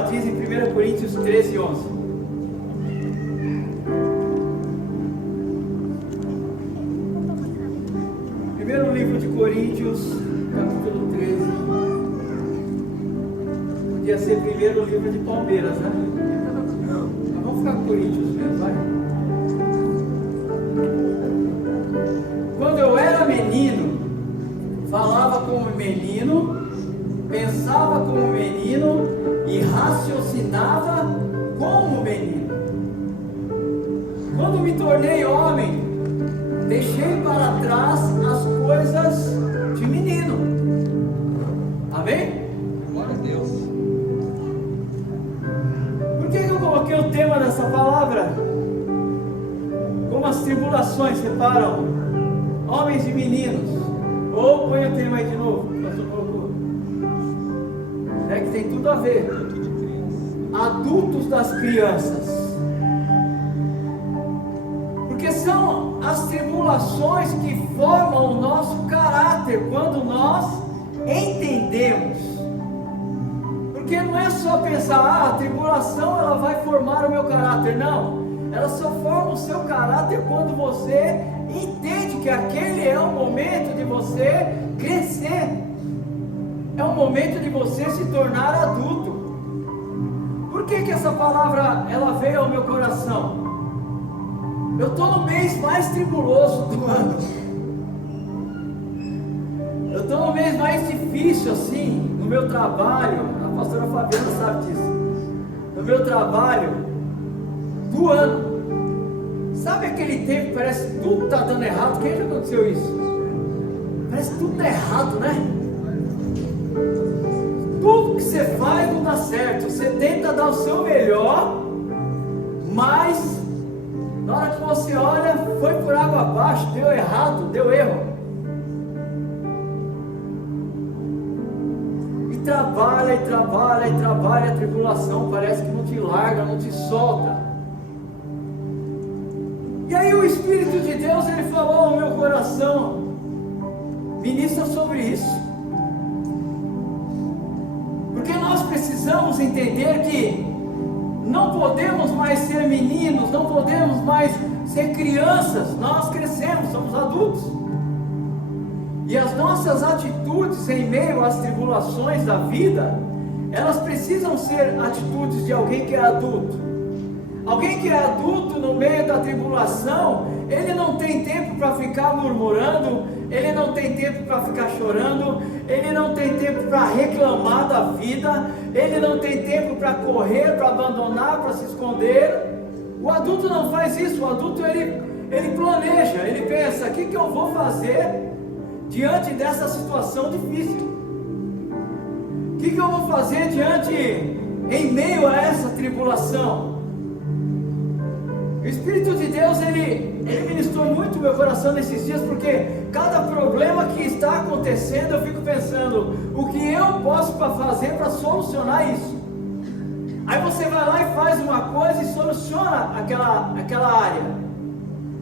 ela diz em 1 Coríntios 13, 11. Primeiro livro de Coríntios, capítulo 13. Podia ser primeiro livro de Palmeiras, né? Mas vamos ficar com Coríntios mesmo, vai. Quando eu era menino, falava como menino, pensava como menino e raciocinava como menino. Quando me tornei homem, deixei para trás as coisas de menino. Amém? Glória a Deus. Por que eu coloquei o tema dessa palavra? Como as tribulações separam homens e meninos. Ou põe o tema aí de novo. É que tem tudo a ver. Adultos das crianças. Porque são as tribulações que formam o nosso caráter quando nós entendemos. Porque não é só pensar, a tribulação ela vai formar o meu caráter. Não, ela só forma o seu caráter quando você entende que aquele é o momento de você crescer. É o momento de você se tornar adulto. Por que essa palavra ela veio ao meu coração? Eu estou no mês mais tribuloso do ano. Eu estou no mês mais difícil assim, no meu trabalho. A pastora Fabiana sabe disso. No meu trabalho do ano. Sabe aquele tempo que parece que tudo está dando errado? Quem já aconteceu isso? Parece que tudo está errado, né? Tudo que você faz não dá certo. Você tenta dar o seu melhor, mas na hora que você olha, foi por água abaixo, deu errado, deu erro. E trabalha, e trabalha, e trabalha, a tribulação parece que não te larga, não te solta. E aí o Espírito de Deus, ele falou ao meu coração, ministra sobre isso. Porque nós precisamos entender que não podemos mais ser meninos, não podemos mais ser crianças, nós crescemos, somos adultos. E as nossas atitudes em meio às tribulações da vida, elas precisam ser atitudes de alguém que é adulto. Alguém que é adulto no meio da tribulação, ele não tem tempo para ficar murmurando, ele não tem tempo para ficar chorando, ele não tem tempo para reclamar da vida, ele não tem tempo para correr, para abandonar, para se esconder. O adulto não faz isso. O adulto ele planeja, ele pensa, o que eu vou fazer diante dessa situação difícil? O que eu vou fazer em meio a essa tribulação? O Espírito de Deus, ele ministrou muito o meu coração nesses dias, porque cada problema que está acontecendo, eu fico pensando, o que eu posso fazer para solucionar isso? Aí você vai lá e faz uma coisa e soluciona aquela área,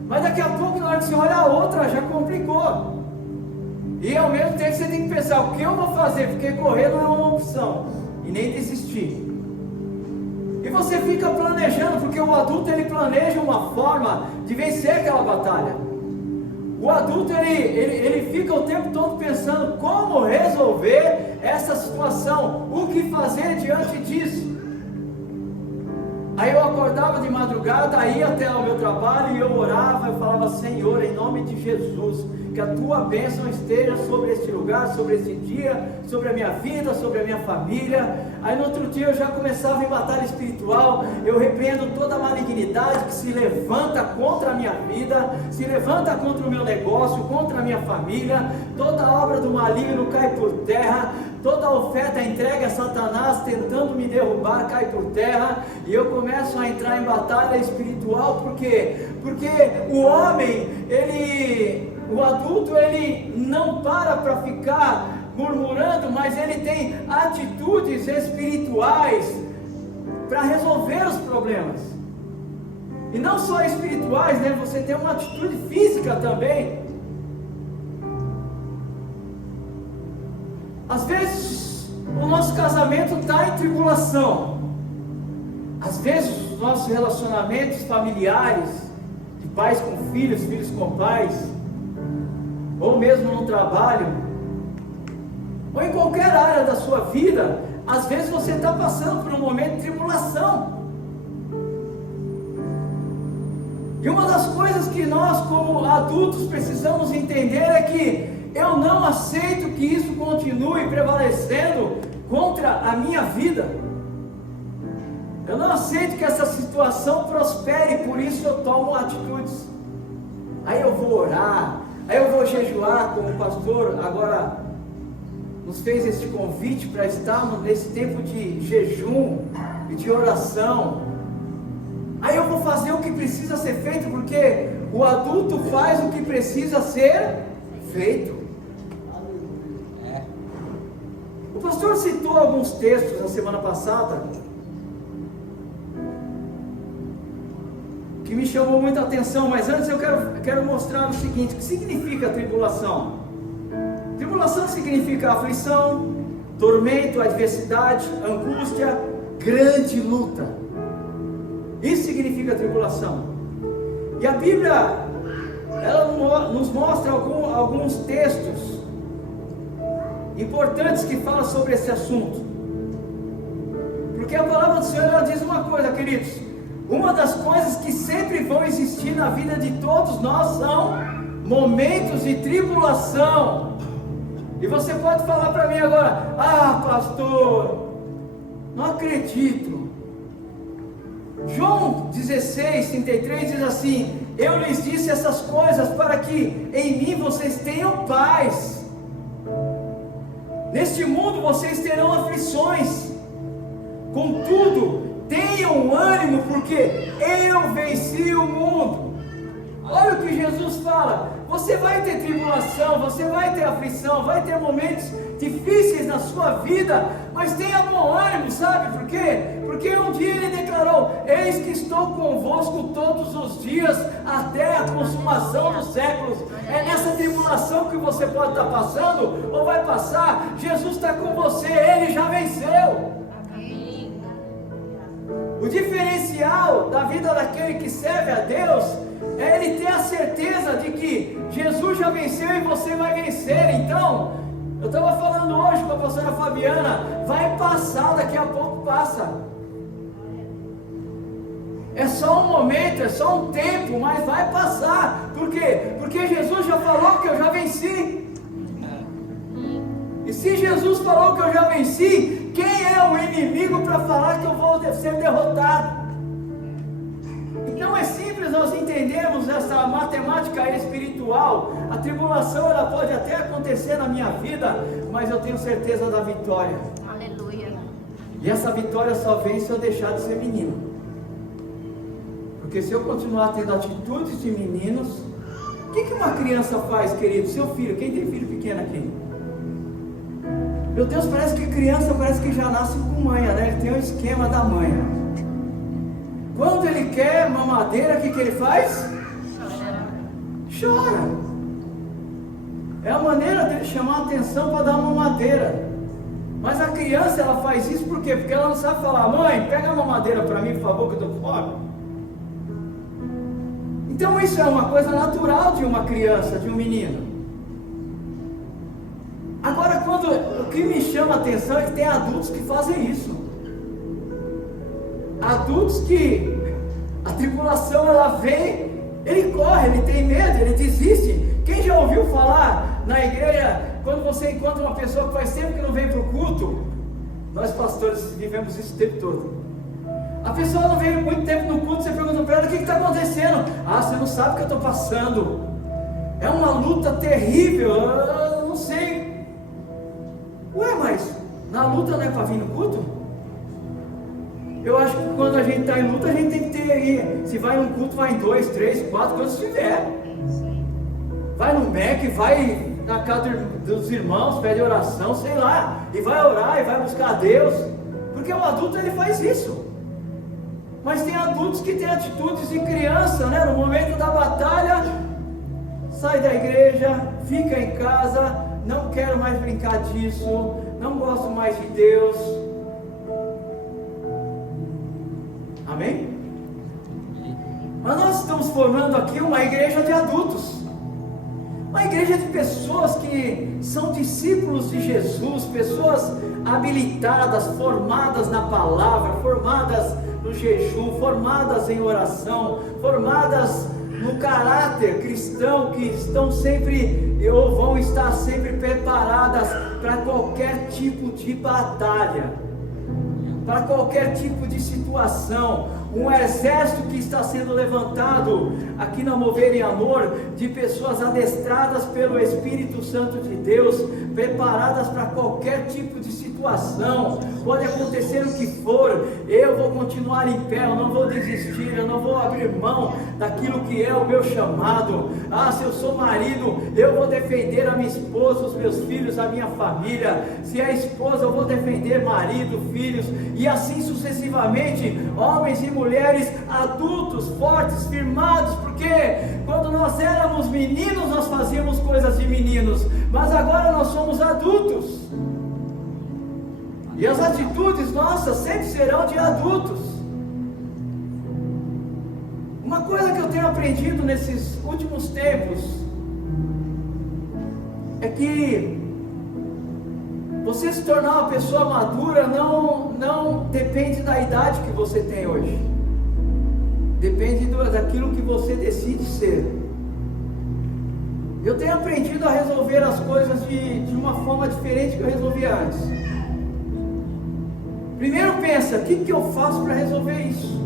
mas daqui a pouco, na hora que você olha a outra, já complicou. E ao mesmo tempo você tem que pensar, o que eu vou fazer? Porque correr não é uma opção, e nem desistir. E você fica planejando, porque o adulto ele planeja uma forma de vencer aquela batalha. O adulto ele fica o tempo todo pensando como resolver essa situação, o que fazer diante disso. Aí eu acordava de madrugada, ia até o meu trabalho e eu orava, eu falava, Senhor, em nome de Jesus, que a tua bênção esteja sobre este lugar, sobre este dia, sobre a minha vida, sobre a minha família. Aí no outro dia eu já começava em batalha espiritual, eu repreendo toda a malignidade que se levanta contra a minha vida, se levanta contra o meu negócio, contra a minha família, toda obra do maligno cai por terra, toda oferta entregue a Satanás tentando me derrubar cai por terra, e eu começo a entrar em batalha espiritual. Por quê? Porque o homem, o adulto, ele não para ficar murmurando, mas ele tem atitudes espirituais para resolver os problemas. E não só espirituais, né? Você tem uma atitude física também. Às vezes o nosso casamento está em tribulação, Às vezes os nossos relacionamentos familiares, de pais com filhos, filhos com pais, ou mesmo no trabalho, ou em qualquer área da sua vida, às vezes você está passando por um momento de tribulação. E uma das coisas que nós como adultos precisamos entender é que eu não aceito que isso continue prevalecendo contra a minha vida. Eu não aceito que essa situação prospere, por isso eu tomo atitudes. Aí eu vou orar, aí eu vou jejuar, como o pastor agora nos fez este convite para estarmos nesse tempo de jejum e de oração. Aí eu vou fazer o que precisa ser feito, porque o adulto faz o que precisa ser feito. O pastor citou alguns textos na semana passada que me chamou muita atenção, mas antes eu quero mostrar o seguinte: o que significa tribulação? Tribulação significa aflição, tormento, adversidade, angústia, grande luta. Isso significa tribulação. E a Bíblia, ela nos mostra alguns textos importantes que falam sobre esse assunto. Porque a palavra do Senhor, ela diz uma coisa, queridos: uma das coisas que sempre vão existir na vida de todos nós são momentos de tribulação. E você pode falar para mim agora: ah, pastor, não acredito. João 16:33 diz assim: eu lhes disse essas coisas para que em mim vocês tenham paz. Neste mundo vocês terão aflições, contudo tenham ânimo, porque eu venci o mundo. Olha o que Jesus fala: você vai ter tribulação, você vai ter aflição, vai ter momentos difíceis na sua vida, mas tenha bom ânimo, sabe por quê? Porque um dia ele declarou: eis que estou convosco todos os dias, até a consumação dos séculos. É nessa tribulação que você pode estar passando, ou vai passar, Jesus está com você, ele já venceu. O diferencial da vida daquele que serve a Deus é ele ter a certeza de que Jesus já venceu e você vai vencer. Então, eu estava falando hoje com a pastora Fabiana: vai passar, daqui a pouco passa. É só um momento, é só um tempo, mas vai passar. Por quê? Porque Jesus já falou que eu já venci. E se Jesus falou que eu já venci, quem é o inimigo para falar que eu vou ser derrotado? Então é simples nós entendermos essa matemática espiritual. A tribulação, ela pode até acontecer na minha vida, mas eu tenho certeza da vitória. Aleluia. E essa vitória só vem se eu deixar de ser menino. Porque se eu continuar tendo atitudes de meninos, o que uma criança faz, querido? Seu filho, quem tem filho pequeno aqui? Meu Deus, parece que criança já nasce com manha, né? Ele tem um esquema da manha. Quando ele quer mamadeira, o que ele faz? Chora. É a maneira dele chamar a atenção para dar uma mamadeira. Mas a criança, ela faz isso por quê? Porque ela não sabe falar: mãe, pega a mamadeira para mim, por favor, que eu estou com fome. Então isso é uma coisa natural de uma criança, de um menino. Agora, o que me chama a atenção é que tem adultos que fazem isso. Adultos que a tribulação, ela vem, ele corre, ele tem medo, ele desiste. Quem já ouviu falar na igreja, quando você encontra uma pessoa que faz tempo que não vem para o culto? Nós pastores vivemos isso o tempo todo. A pessoa não veio muito tempo no culto, você pergunta para ela: o que está acontecendo? Ah, você não sabe o que eu estou passando. É uma luta terrível, eu não sei. Ué, mas na luta não é para vir no culto? Eu acho que quando a gente está em luta, a gente tem que ter, se vai num culto, vai em 2, 3, 4, quando estiver. Vai no MEC, vai na casa dos irmãos, pede oração, sei lá, e vai orar, e vai buscar a Deus. Porque o adulto, ele faz isso. Mas tem adultos que têm atitudes de criança, né? No momento da batalha, sai da igreja, fica em casa, não quero mais brincar disso, não gosto mais de Deus. Amém? Mas nós estamos formando aqui uma igreja de adultos, uma igreja de pessoas que são discípulos de Jesus, pessoas habilitadas, formadas na palavra, formadas no jejum, formadas em oração, formadas no caráter cristão, que estão sempre ou vão estar sempre preparadas para qualquer tipo de batalha, para qualquer tipo de situação. Um exército que está sendo levantado aqui na Mover em Amor, de pessoas adestradas pelo Espírito Santo de Deus, preparadas para qualquer tipo de situação. Pode acontecer o que for, eu vou continuar em pé, eu não vou desistir, eu não vou abrir mão daquilo que é o meu chamado. Se eu sou marido, eu vou defender a minha esposa, os meus filhos, a minha família. Se é esposa, eu vou defender marido, filhos, e assim sucessivamente, homens e mulheres adultos, fortes, firmados, porque quando nós éramos meninos, nós fazíamos coisas de meninos, mas agora nós somos adultos, e as atitudes nossas sempre serão de adultos. Uma coisa que eu tenho aprendido nesses últimos tempos é que você se tornar uma pessoa madura não depende da idade que você tem hoje, depende daquilo que você decide ser. Eu tenho aprendido a resolver as coisas de uma forma diferente que eu resolvia antes. Primeiro pensa, o que eu faço para resolver isso?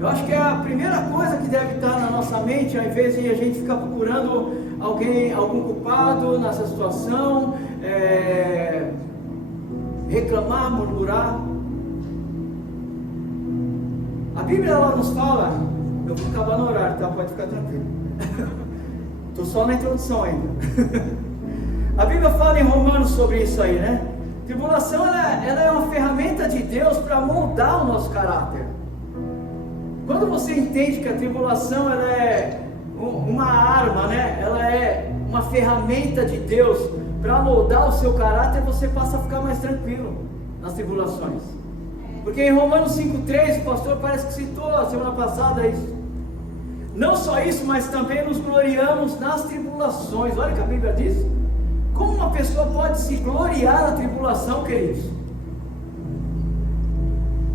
Eu acho que é a primeira coisa que deve estar na nossa mente, ao invés de a gente ficar procurando algum culpado nessa situação, reclamar, murmurar. A Bíblia ela nos fala, eu vou acabar no horário, tá? Pode ficar tranquilo. Estou só na introdução ainda. A Bíblia fala em Romanos sobre isso aí, né? Tribulação ela é uma ferramenta de Deus para moldar o nosso caráter. Quando você entende que a tribulação ela é uma arma, né? Ela é uma ferramenta de Deus para moldar o seu caráter, você passa a ficar mais tranquilo nas tribulações. Porque em Romanos 5,3, o pastor parece que citou a semana passada isso. Não só isso, mas também nos gloriamos nas tribulações. Olha o que a Bíblia diz. Como uma pessoa pode se gloriar na tribulação, queridos?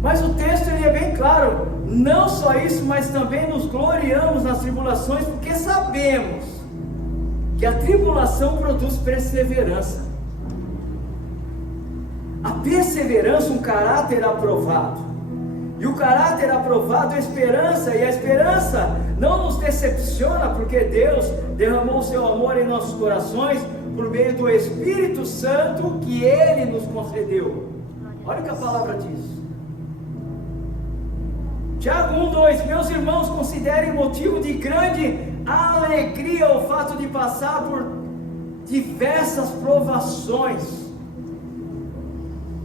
Mas o texto ele é bem claro. Não só isso, mas também nos gloriamos nas tribulações, porque sabemos que a tribulação produz perseverança. A perseverança, um caráter aprovado. E o caráter aprovado é esperança, e a esperança não nos decepciona, porque Deus derramou o seu amor em nossos corações por meio do Espírito Santo que Ele nos concedeu. Olha o que a palavra diz. Tiago 1:2, meus irmãos, considerem motivo de grande alegria o fato de passar por diversas provações.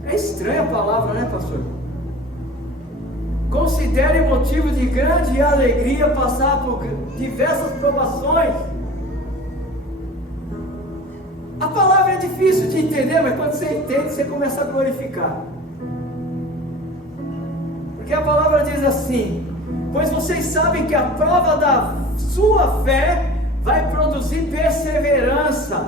É estranha a palavra, né, pastor? Considerem motivo de grande alegria passar por diversas provações. A palavra é difícil de entender, mas quando você entende, você começa a glorificar. Porque a palavra diz assim: pois vocês sabem que a prova da sua fé vai produzir perseverança.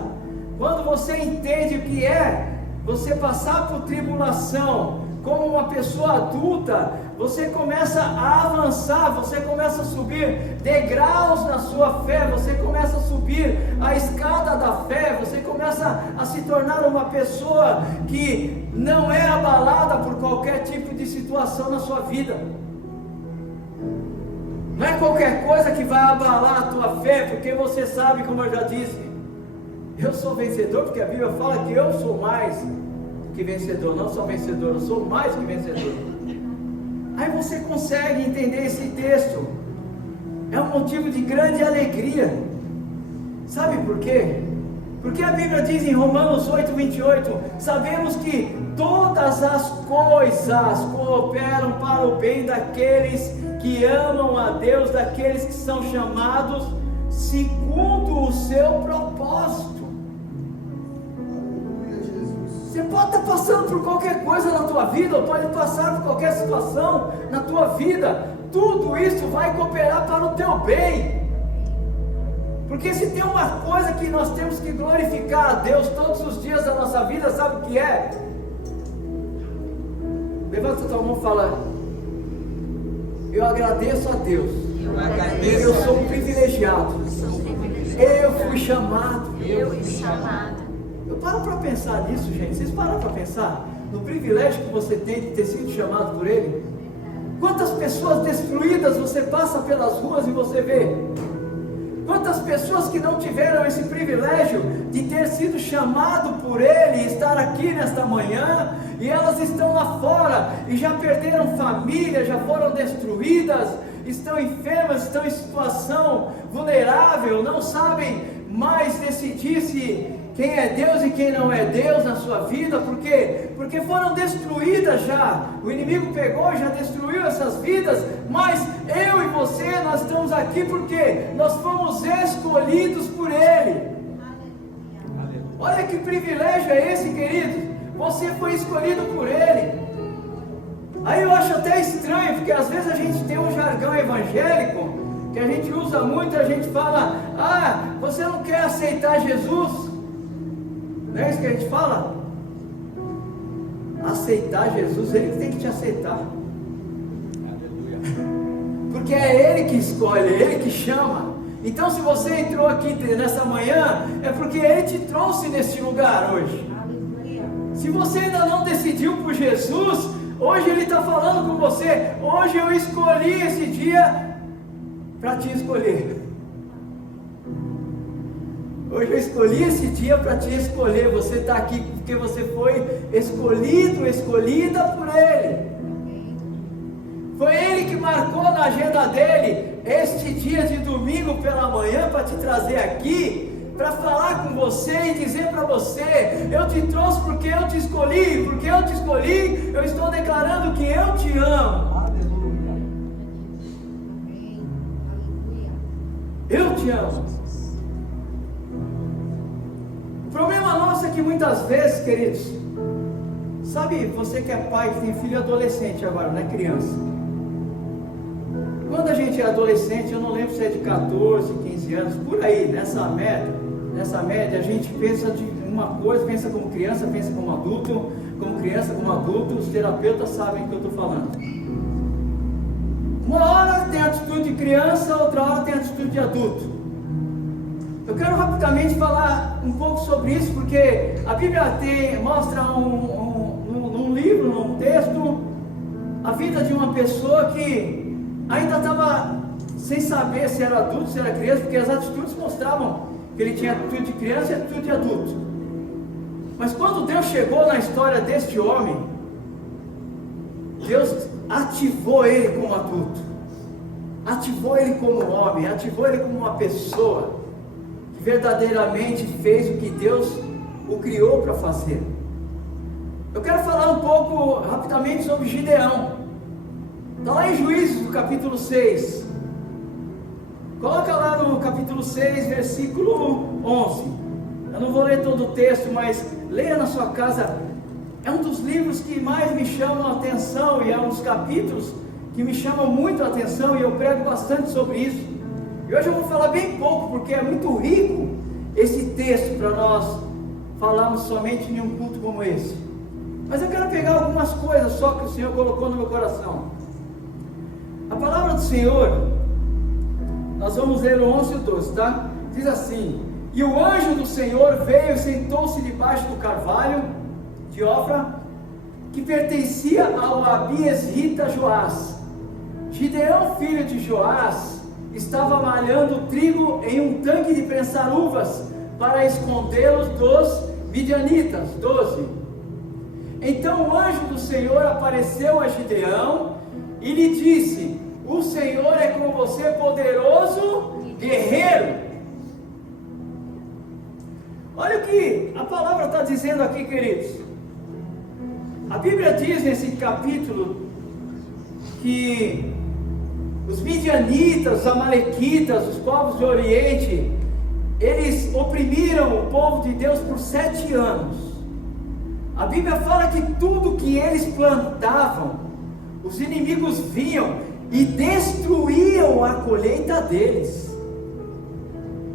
Quando você entende o que é você passar por tribulação, como uma pessoa adulta, você começa a avançar, você começa a subir degraus na sua fé, você começa a subir a escada da fé, você começa a se tornar uma pessoa que não é abalada por qualquer tipo de situação na sua vida. Não é qualquer coisa que vai abalar a tua fé, porque você sabe, como eu já disse, eu sou vencedor, porque a Bíblia fala que eu sou mais que vencedor, não sou vencedor, eu sou mais que vencedor. Aí você consegue entender esse texto, é um motivo de grande alegria. Sabe por quê? Porque a Bíblia diz em Romanos 8:28, sabemos que todas as coisas cooperam para o bem daqueles que amam a Deus, daqueles que são chamados segundo o seu propósito. Você pode estar passando por qualquer coisa na tua vida, ou pode passar por qualquer situação na tua vida. Tudo isso vai cooperar para o teu bem. Porque se tem uma coisa que nós temos que glorificar a Deus todos os dias da nossa vida, sabe o que é? Levanta a tua mão e fala: eu agradeço a Deus. Eu sou um privilegiado. Eu fui chamado. Eu paro para pensar nisso, gente. Vocês param para pensar no privilégio que você tem de ter sido chamado por Ele? Quantas pessoas destruídas você passa pelas ruas e você vê? Quantas pessoas que não tiveram esse privilégio de ter sido chamado por Ele e estar aqui nesta manhã, e elas estão lá fora e já perderam família, já foram destruídas, estão enfermas, estão em situação vulnerável, não sabem mais decidir se quem é Deus e quem não é Deus na sua vida. Por quê? Porque foram destruídas já. O inimigo pegou e já destruiu essas vidas. Mas eu e você, nós estamos aqui porque nós fomos escolhidos por Ele. Olha que privilégio é esse, querido. Você foi escolhido por Ele. Aí eu acho até estranho, porque às vezes a gente tem um jargão evangélico que a gente usa muito. A gente fala: ah, você não quer aceitar Jesus? Não é isso que a gente fala? Aceitar Jesus, Ele tem que te aceitar. Porque é Ele que escolhe, é Ele que chama. Então se você entrou aqui nessa manhã, é porque Ele te trouxe nesse lugar hoje. Se você ainda não decidiu por Jesus, hoje Ele está falando com você: hoje eu escolhi esse dia para te escolher. Hoje eu escolhi esse dia para te escolher. Você está aqui porque você foi escolhido, escolhida por Ele. Foi Ele que marcou na agenda dele este dia de domingo pela manhã para te trazer aqui, para falar com você e dizer para você: eu te trouxe porque eu te escolhi. Porque eu te escolhi, eu estou declarando que eu te amo. Eu te amo. O problema nosso é que muitas vezes, queridos, sabe, você que é pai, que tem filho adolescente agora, não é criança. Quando a gente é adolescente, eu não lembro se é de 14, 15 anos, por aí, nessa média, a gente pensa de uma coisa, pensa como criança, pensa como adulto, como criança, como adulto. Os terapeutas sabem o que eu estou falando. Uma hora tem atitude de criança, outra hora tem atitude de adulto. Eu quero rapidamente falar um pouco sobre isso, porque a Bíblia mostra num livro, num texto, a vida de uma pessoa que ainda estava sem saber se era adulto, se era criança, porque as atitudes mostravam que ele tinha atitude de criança e atitude de adulto. Mas quando Deus chegou na história deste homem, Deus ativou ele como adulto, ativou ele como homem, ativou ele como uma pessoa que verdadeiramente fez o que Deus o criou para fazer. Eu quero falar um pouco rapidamente sobre Gideão. Está lá em Juízes, no capítulo 6. Coloca lá no capítulo 6, versículo 11. Eu não vou ler todo o texto, mas leia na sua casa. É um dos livros que mais me chamam a atenção, e é um dos capítulos que me chamam muito a atenção, e eu prego bastante sobre isso. E hoje eu vou falar bem pouco, porque é muito rico esse texto para nós falarmos somente em um culto como esse. Mas eu quero pegar algumas coisas só que o Senhor colocou no meu coração. A palavra do Senhor, nós vamos ler o 11 e o 12, tá? Diz assim: e o anjo do Senhor veio e sentou-se debaixo do carvalho de Ofra, que pertencia ao abiezrita Joás. Gideão, filho de Joás, estava malhando trigo em um tanque de prensar uvas, para escondê-los dos midianitas. 12. Então o anjo do Senhor apareceu a Gideão e lhe disse: o Senhor é com você, poderoso guerreiro. Olha o que a palavra está dizendo aqui, queridos. A Bíblia diz nesse capítulo que os midianitas, os amalequitas, os povos do Oriente, eles oprimiram o povo de Deus por 7 anos. A Bíblia fala que tudo que eles plantavam, os inimigos vinham e destruíam a colheita deles.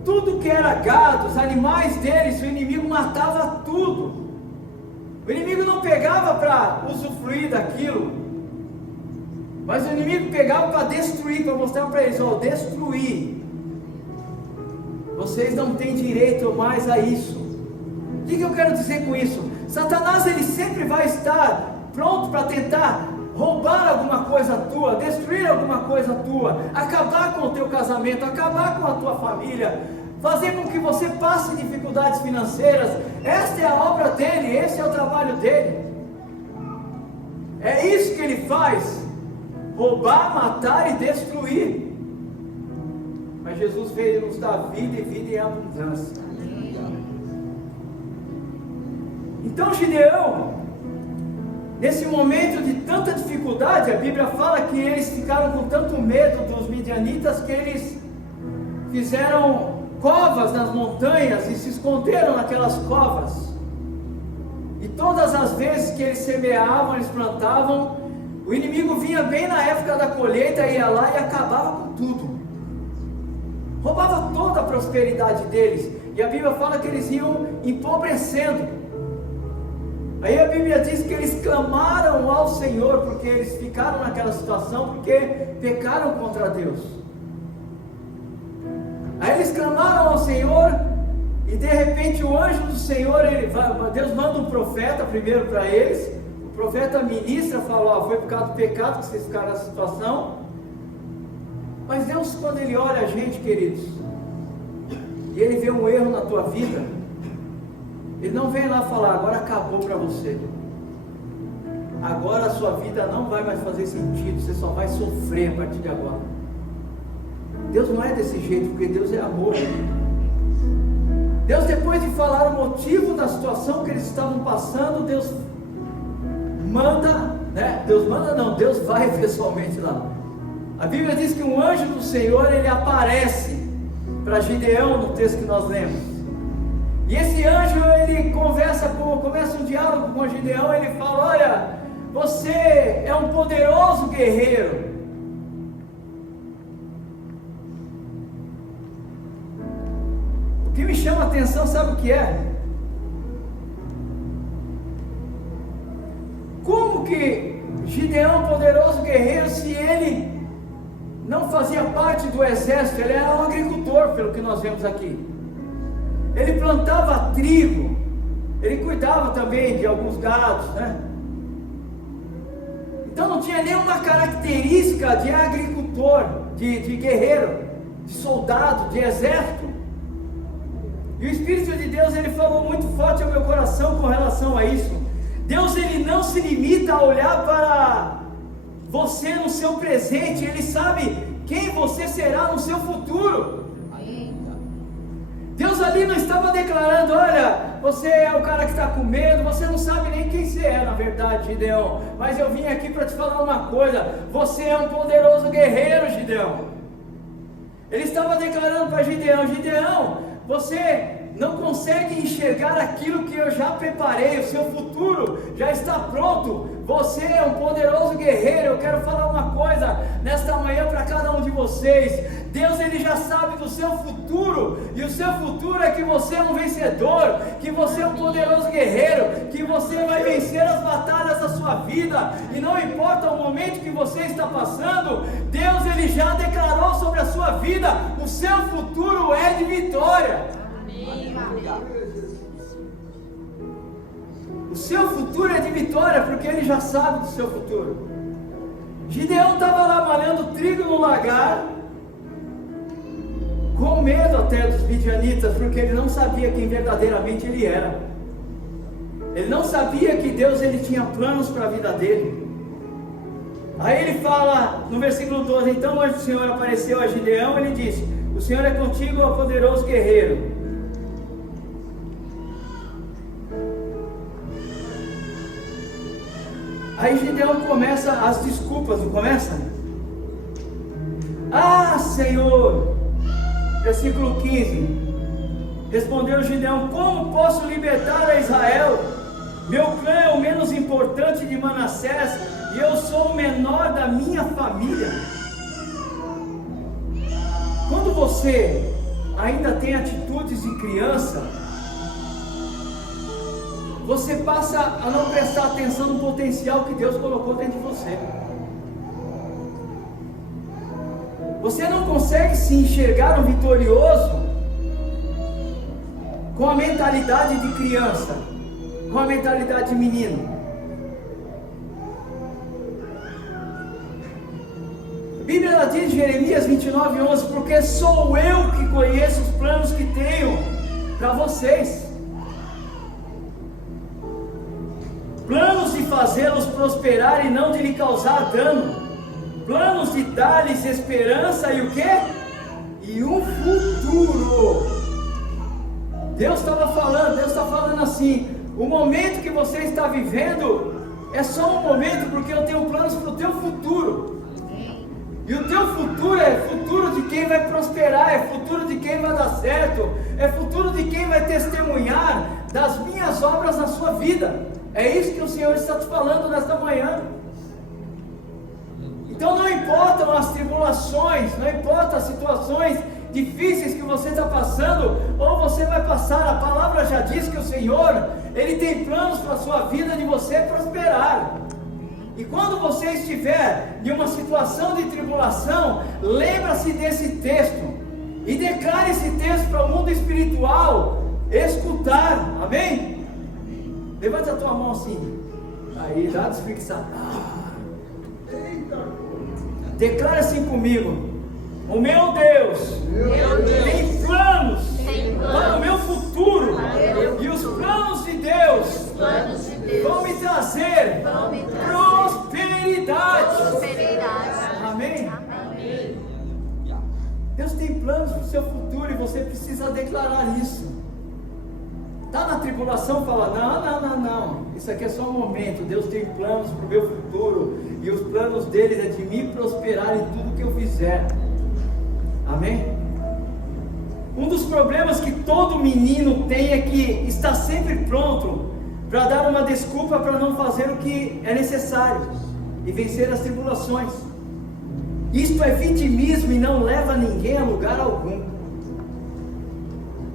Tudo que era gado, os animais deles, o inimigo matava tudo. O inimigo não pegava para usufruir daquilo, mas o inimigo pegava para destruir, para mostrar para eles: ó, destruir. Vocês não têm direito mais a isso. O que eu quero dizer com isso? Satanás, ele sempre vai estar pronto para tentar roubar alguma coisa tua, destruir alguma coisa tua, acabar com o teu casamento, acabar com a tua família, fazer com que você passe dificuldades financeiras. Esta é a obra dele, esse é o trabalho dele. É isso que ele faz: roubar, matar e destruir. Mas Jesus veio nos dar vida e vida em abundância. Então Gideão, nesse momento de tanta dificuldade, a Bíblia fala que eles ficaram com tanto medo dos midianitas que eles fizeram covas nas montanhas e se esconderam naquelas covas. E todas as vezes que eles semeavam, eles plantavam, o inimigo vinha bem na época da colheita, ia lá e acabava com tudo, roubava toda a prosperidade deles. E a Bíblia fala que eles iam empobrecendo. Aí a Bíblia diz que eles clamaram ao Senhor, porque eles ficaram naquela situação, porque pecaram contra Deus. Aí eles clamaram ao Senhor, e de repente o anjo do Senhor, Deus manda um profeta primeiro para eles. O profeta ministra, fala: ó, foi por causa do pecado que vocês ficaram nessa situação. Mas Deus, quando Ele olha a gente, queridos, e Ele vê um erro na tua vida, Ele não vem lá falar: agora acabou para você, agora a sua vida não vai mais fazer sentido, você só vai sofrer a partir de agora. Deus não é desse jeito, porque Deus é amor. Deus, depois de falar o motivo da situação que eles estavam passando, Deus manda, né? Deus vai pessoalmente lá. A Bíblia diz que um anjo do Senhor, ele aparece para Gideão no texto que nós lemos. E esse anjo, ele começa um diálogo com Gideão. Ele fala: olha, você é um poderoso guerreiro. O que me chama a atenção, sabe o que é? Como que Gideão, poderoso guerreiro, se ele não fazia parte do exército? Ele era um agricultor, pelo que nós vemos aqui. Ele plantava trigo, ele cuidava também de alguns gados, né? Então não tinha nenhuma característica de agricultor, de guerreiro, de soldado, de exército. E o Espírito de Deus, ele falou muito forte ao meu coração com relação a isso. Deus, ele não se limita a olhar para você no seu presente, Ele sabe quem você será no seu futuro. Deus ali não estava declarando: olha, você é o cara que está com medo, você não sabe nem quem você é na verdade, Gideão, mas eu vim aqui para te falar uma coisa: você é um poderoso guerreiro, Gideão. Ele estava declarando para Gideão: Gideão, você não consegue enxergar aquilo que eu já preparei, o seu futuro já está pronto, você é um poderoso guerreiro. Eu quero falar uma coisa nesta manhã para cada um de vocês: Deus, ele já sabe do seu futuro, e o seu futuro é que você é um vencedor, que você é um poderoso guerreiro, que você vai vencer as batalhas da sua vida, e não importa o momento que você está passando, Deus, ele já declarou sobre a sua vida: o seu futuro é de vitória. O seu futuro é de vitória, porque ele já sabe do seu futuro. Gideão estava lá malhando trigo no lagar, com medo até dos midianitas, porque ele não sabia quem verdadeiramente ele era. Ele não sabia que Deus, ele tinha planos para a vida dele. Aí ele fala no versículo 12: então o anjo do Senhor apareceu a Gideão e ele disse: o Senhor é contigo, ó poderoso guerreiro. Aí Gideão começa as desculpas, não começa? Ah, Senhor, versículo 15, respondeu Gideão: como posso libertar a Israel Meu clã é o menos importante de Manassés e eu sou o menor da minha família. Quando você ainda tem atitudes de criança, você passa a não prestar atenção no potencial que Deus colocou dentro de você. Você não consegue se enxergar um vitorioso com a mentalidade de criança, com a mentalidade de menino. A Bíblia ela diz em Jeremias 29:11, porque sou eu que conheço os planos que tenho para vocês. Planos de fazê-los prosperar e não de lhe causar dano. Planos de dar-lhes esperança e o quê? E um futuro. Deus está falando assim, o momento que você está vivendo é só um momento, porque eu tenho planos para o teu futuro. E o teu futuro é futuro de quem vai prosperar, é futuro de quem vai dar certo, é futuro de quem vai testemunhar das minhas obras na sua vida. É isso que o Senhor está te falando nesta manhã. Então não importam as tribulações, não importam as situações difíceis que você está passando, ou você vai passar. A palavra já diz que o Senhor, Ele tem planos para a sua vida de você prosperar. E quando você estiver em uma situação de tribulação, lembra-se desse texto e declare esse texto para o mundo espiritual escutar. Amém? Levanta a tua mão assim. Aí, dá uma desfixada. Declara assim comigo: o meu Deus tem planos para o meu futuro, e os planos de Deus vão me trazer prosperidade. Amém? Deus tem planos para o seu futuro e você precisa declarar isso. Está na tribulação, fala: não, isso aqui é só um momento. Deus tem planos para o meu futuro, e os planos dele é de me prosperar em tudo que eu fizer. Amém? Um dos problemas que todo menino tem é que está sempre pronto para dar uma desculpa para não fazer o que é necessário e vencer as tribulações. Isto é vitimismo e não leva ninguém a lugar algum.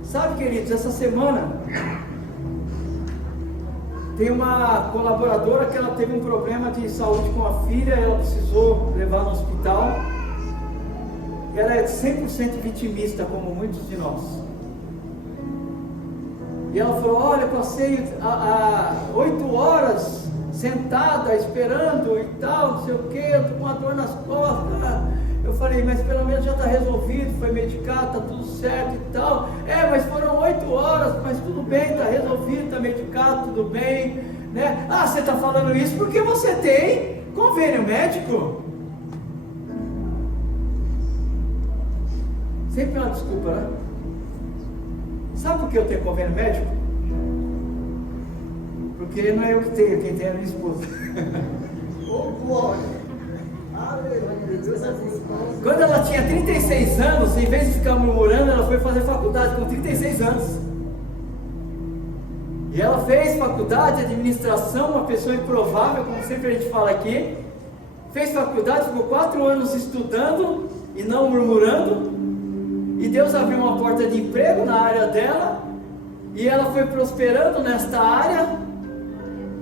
Sabe, queridos, essa semana tem uma colaboradora que ela teve um problema de saúde com a filha, ela precisou levar no hospital. Ela é 100% vitimista, como muitos de nós. E ela falou: olha, eu passei 8 horas sentada, esperando e tal, não sei o que, eu estou com uma dor nas costas. Eu falei: mas pelo menos já está resolvido, foi medicado, está tudo certo e tal. Mas foram 8 horas, mas tudo bem, está resolvido, está medicado, tudo bem, né? Ah, você está falando isso porque você tem convênio médico? Sempre uma desculpa, né? Sabe por que eu tenho convênio médico? Porque não é eu que tenho, quem tem é a minha esposa. Quando ela tinha 36 anos, em vez de ficar murmurando, ela foi fazer faculdade com 36 anos. E ela fez faculdade de administração, uma pessoa improvável, como sempre a gente fala aqui. Fez faculdade, ficou 4 anos estudando e não murmurando. E Deus abriu uma porta de emprego na área dela, e ela foi prosperando nesta área.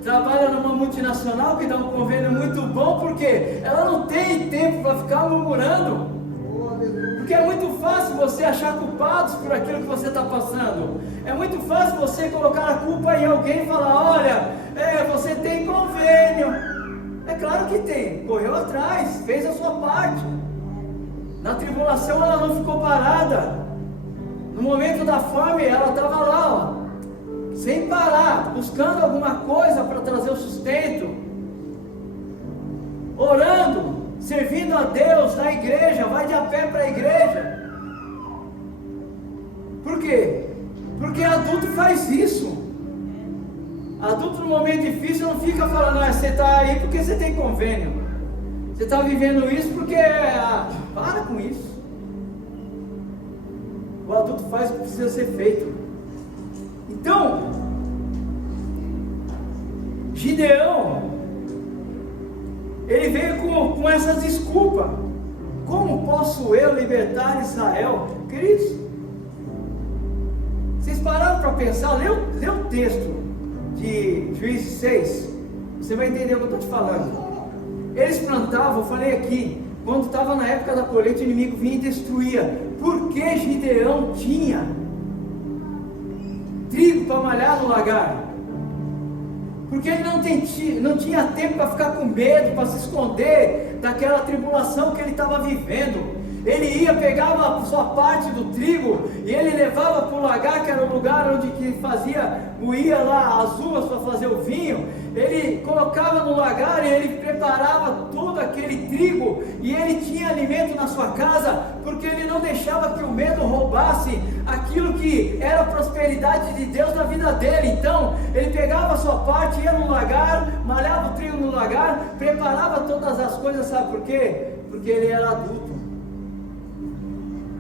Trabalha numa multinacional que dá um convênio muito bom, porque ela não tem tempo para ficar murmurando. Porque é muito fácil você achar culpados por aquilo que você está passando. É muito fácil você colocar a culpa em alguém e falar: olha, você tem convênio. É claro que tem, correu atrás, fez a sua parte. Na tribulação ela não ficou parada. No momento da fome ela estava lá, sem parar, buscando alguma coisa para trazer o sustento, orando, servindo a Deus na igreja, vai de a pé para a igreja. Por quê? Porque adulto faz isso. Adulto no momento difícil não fica falando: você está aí porque você tem convênio, você está vivendo isso porque para com isso. O adulto faz o que precisa ser feito. Então, Gideão, ele veio com essa desculpa: como posso eu libertar Israel? Queridos, vocês pararam para pensar? Lê o texto de Juízes 6, você vai entender o que eu estou te falando. Eles plantavam, eu falei aqui, quando estava na época da colheita, o inimigo vinha e destruía. Por que Gideão tinha trigo para malhar no lagar? Porque ele não tinha tempo para ficar com medo, para se esconder daquela tribulação que ele estava vivendo. Ele ia, pegava a sua parte do trigo e ele levava para o lagar, que era o lugar onde que moía lá as uvas para fazer o vinho. Ele colocava no lagar e ele preparava todo aquele trigo e ele tinha alimento na sua casa, porque ele não deixava que o medo roubasse aquilo que era a prosperidade de Deus na vida dele. Então ele pegava a sua parte, ia no lagar, malhava o trigo no lagar, preparava todas as coisas. Sabe por quê? Porque ele era adulto.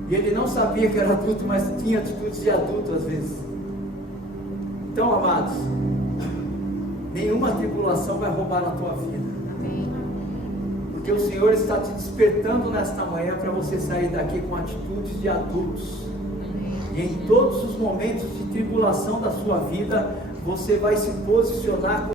E ele não sabia que era adulto, mas tinha atitudes de adulto às vezes. Então, amados, nenhuma tribulação vai roubar a tua vida. Porque o Senhor está te despertando nesta manhã para você sair daqui com atitudes de adultos. E em todos os momentos de tribulação da sua vida, você vai se posicionar